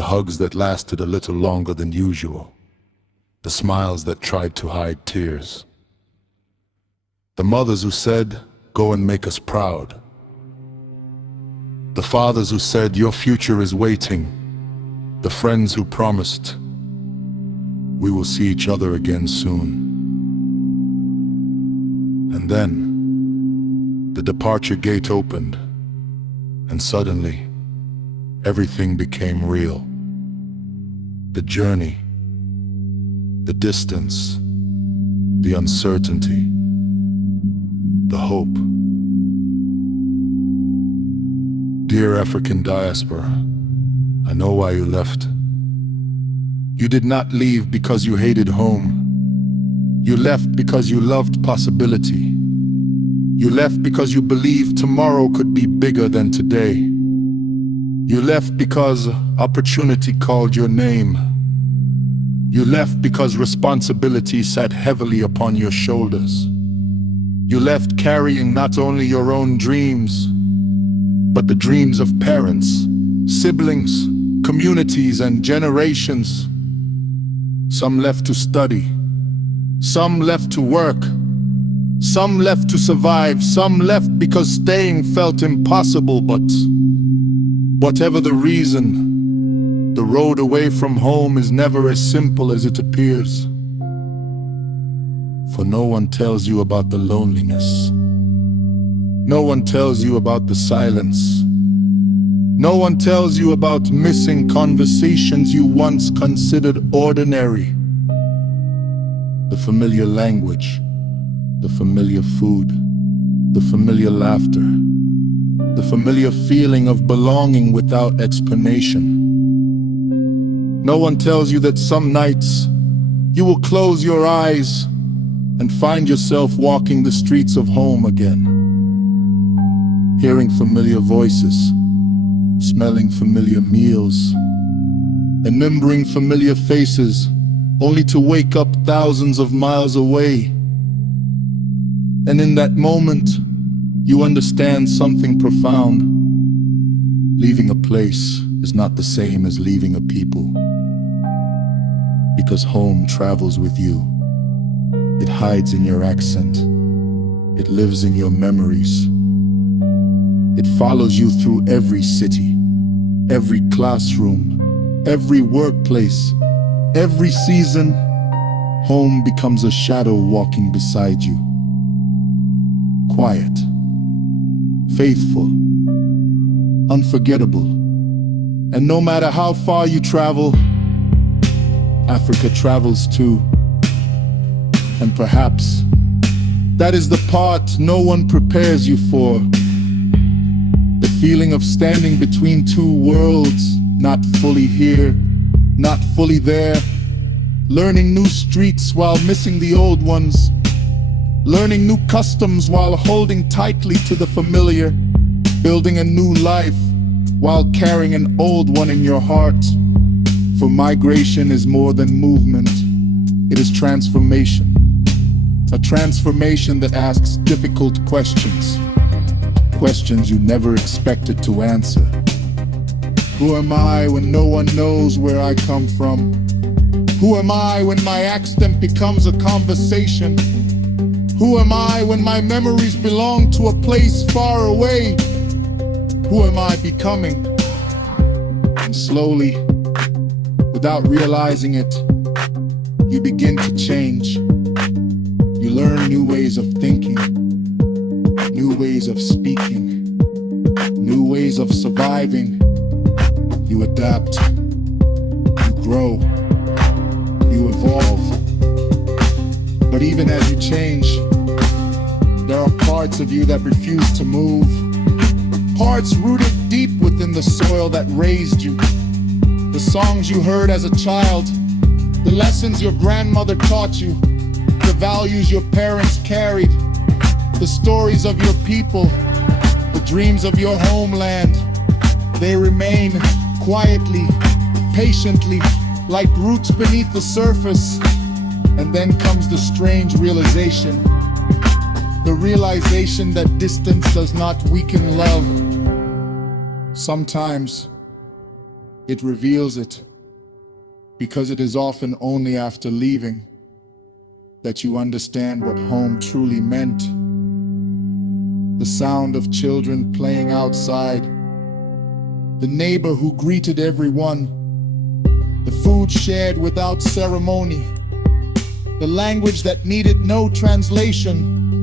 The hugs that lasted a little longer than usual. The smiles that tried to hide tears. The mothers who said, "Go and make us proud." The fathers who said, "Your future is waiting." The friends who promised, "We will see each other again soon." And then, the departure gate opened, and suddenly, everything became real. The journey, the distance, the uncertainty, the hope. Dear African diaspora, I know why you left. You did not leave because you hated home. You left because you loved possibility. You left because you believed tomorrow could be bigger than today. You left because opportunity called your name. You left because responsibility sat heavily upon your shoulders. You left carrying not only your own dreams, but the dreams of parents, siblings, communities, and generations. Some left to study, some left to work, some left to survive, some left because staying felt impossible, but whatever the reason, the road away from home is never as simple as it appears. For no one tells you about the loneliness. No one tells you about the silence. No one tells you about missing conversations you once considered ordinary. The familiar language, the familiar food, the familiar laughter, the familiar feeling of belonging without explanation. No one tells you that some nights you will close your eyes and find yourself walking the streets of home again, hearing familiar voices, smelling familiar meals, remembering familiar faces, only to wake up thousands of miles away. And in that moment, you understand something profound. Leaving a place is not the same as leaving a people. Because home travels with you. It hides in your accent. It lives in your memories. It follows you through every city, every classroom, every workplace, every season. Home becomes a shadow walking beside you. Quiet, faithful, unforgettable. And no matter how far you travel, Africa travels too. And perhaps that is the part no one prepares you for. The feeling of standing between two worlds, not fully here, not fully there, learning new streets while missing the old ones, learning new customs while holding tightly to the familiar, building a new life while carrying an old one in your heart. For migration is more than movement, it is transformation. A transformation that asks difficult questions. Questions you never expected to answer. Who am I when no one knows where I come from? Who am I when my accent becomes a conversation? Who am I when my memories belong to a place far away? Who am I becoming? And slowly, without realizing it, you begin to change. You learn new ways of thinking, new ways of speaking, new ways of surviving. You adapt, you grow, you evolve. But even as you change, there are parts of you that refuse to move. Parts rooted deep within the soil that raised you. The songs you heard as a child, the lessons your grandmother taught you, the values your parents carried, the stories of your people, the dreams of your homeland. They remain quietly, patiently, like roots beneath the surface. And then comes the strange realization. The realization that distance does not weaken love. Sometimes It reveals it, because it is often only after leaving that you understand what home truly meant. The sound of children playing outside, the neighbor who greeted everyone, the food shared without ceremony, the language that needed no translation,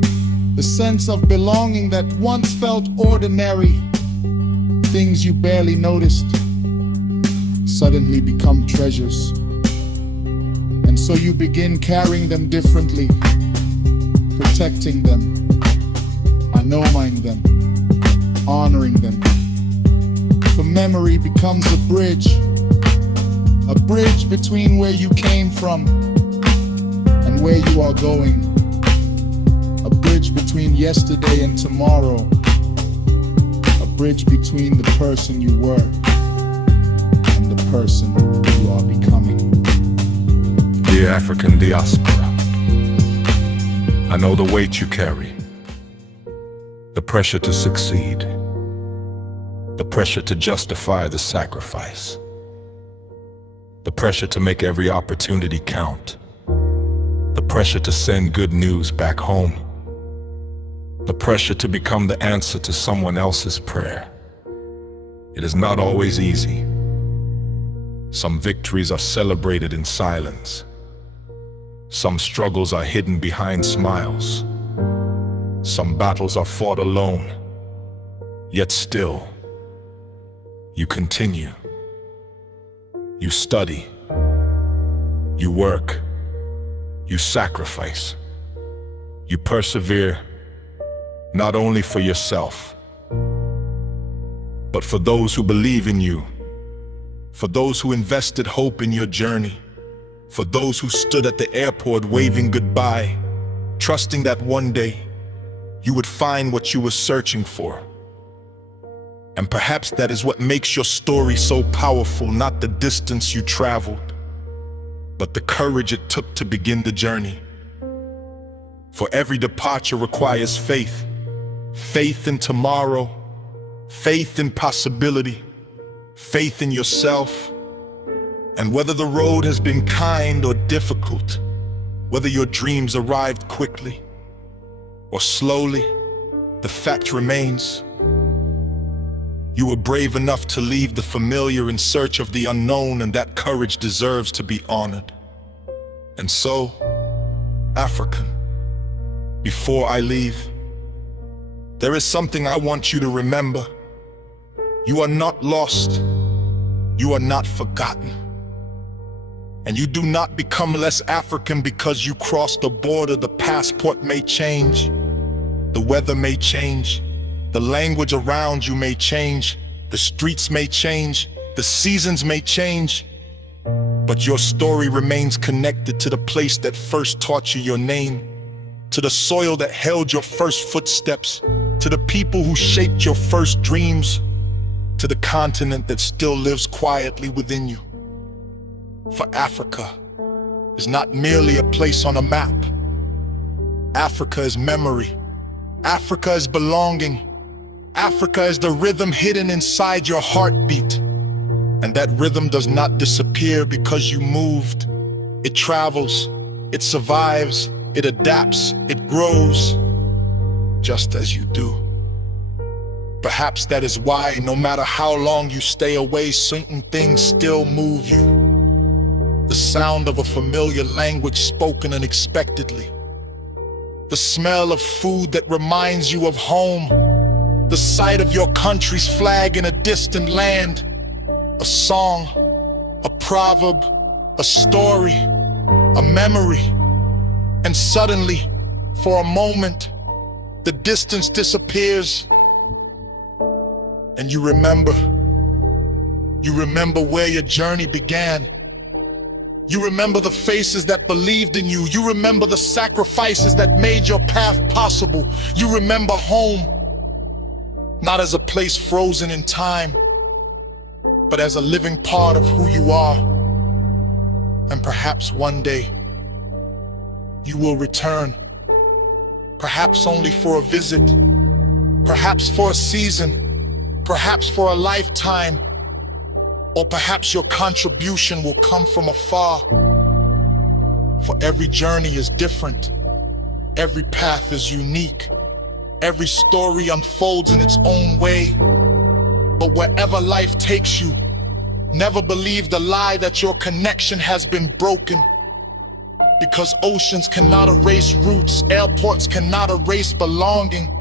the sense of belonging that once felt ordinary. Things you barely noticed suddenly become treasures. And so you begin carrying them differently, protecting them, knowing them, honoring them. For memory becomes a bridge between where you came from and where you are going, a bridge between yesterday and tomorrow, a bridge between the person you were and the person you are becoming. Dear African Diaspora, I know the weight you carry. The pressure to succeed, the pressure to justify the sacrifice, the pressure to make every opportunity count, the pressure to send good news back home, the pressure to become the answer to someone else's prayer. It is not always easy. Some victories are celebrated in silence. Some struggles are hidden behind smiles. Some battles are fought alone, yet still, you continue. You study, you work, you sacrifice, you persevere, not only for yourself, but for those who believe in you, for those who invested hope in your journey, for those who stood at the airport waving goodbye, trusting that one day you would find what you were searching for. And perhaps that is what makes your story so powerful, not the distance you traveled, but the courage it took to begin the journey. For every departure requires faith, faith in tomorrow, faith in possibility, faith in yourself. And whether the road has been kind or difficult, whether your dreams arrived quickly or slowly, the fact remains, you were brave enough to leave the familiar in search of the unknown, and that courage deserves to be honored. And so, African, before I leave, there is something I want you to remember. You are not lost. You are not forgotten. And you do not become less African because you crossed the border. The passport may change, the weather may change, the language around you may change, the streets may change, the seasons may change, but your story remains connected to the place that first taught you your name, to the soil that held your first footsteps, to the people who shaped your first dreams, to the continent that still lives quietly within you. For Africa is not merely a place on a map. Africa is memory. Africa is belonging. Africa is the rhythm hidden inside your heartbeat. And that rhythm does not disappear because you moved. It travels, it survives, it adapts, it grows, just as you do. Perhaps that is why, no matter how long you stay away, certain things still move you. The sound of a familiar language spoken unexpectedly. The smell of food that reminds you of home. The sight of your country's flag in a distant land. A song, a proverb, a story, a memory. And suddenly, for a moment, the distance disappears. And you remember where your journey began. You remember the faces that believed in you. You remember the sacrifices that made your path possible. You remember home, not as a place frozen in time, but as a living part of who you are. And perhaps one day, you will return, perhaps only for a visit, perhaps for a season, perhaps for a lifetime, Or perhaps your contribution will come from afar. For every journey is different. Every path is unique. Every story unfolds in its own way. But wherever life takes you, never believe the lie that your connection has been broken. Because oceans cannot erase roots, airports cannot erase belonging.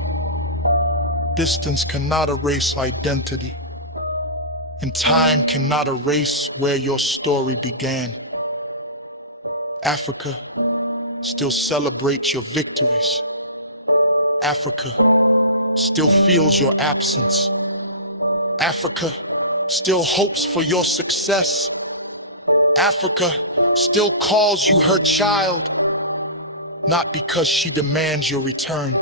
Distance cannot erase identity. And time cannot erase where your story began. Africa still celebrates your victories. Africa still feels your absence. Africa still hopes for your success. Africa still calls you her child, not because she demands your return,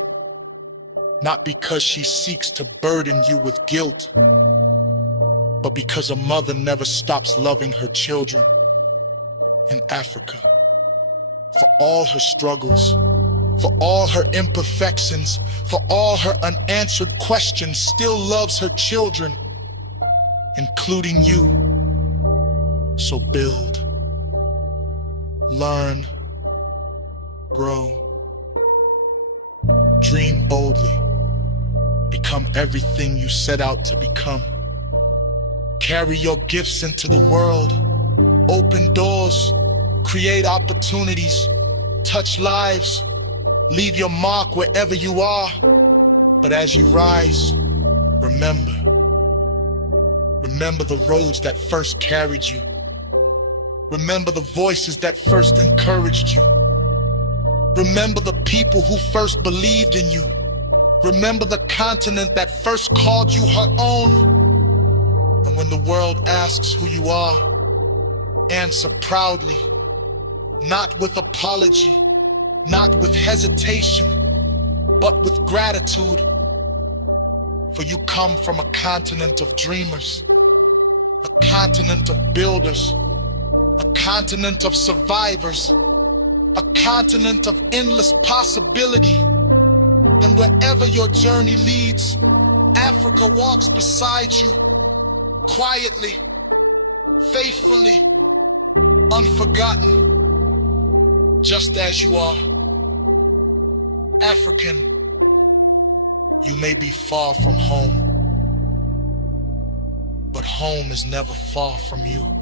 not because she seeks to burden you with guilt, but because a mother never stops loving her children. And Africa, for all her struggles, for all her imperfections, for all her unanswered questions, still loves her children, including you. So build, learn, grow, dream boldly, become everything you set out to become. Carry your gifts into the world, open doors, create opportunities, touch lives, leave your mark wherever you are. But as you rise, remember the roads that first carried you. Remember the voices that first encouraged you. Remember the people who first believed in you. Remember the continent that first called you her own. And when the world asks who you are, answer proudly, not with apology, not with hesitation, but with gratitude. For you come from a continent of dreamers, a continent of builders, a continent of survivors, a continent of endless possibility. And wherever your journey leads, Africa walks beside you, quietly, faithfully, unforgotten, just as you are. African, you may be far from home, but home is never far from you.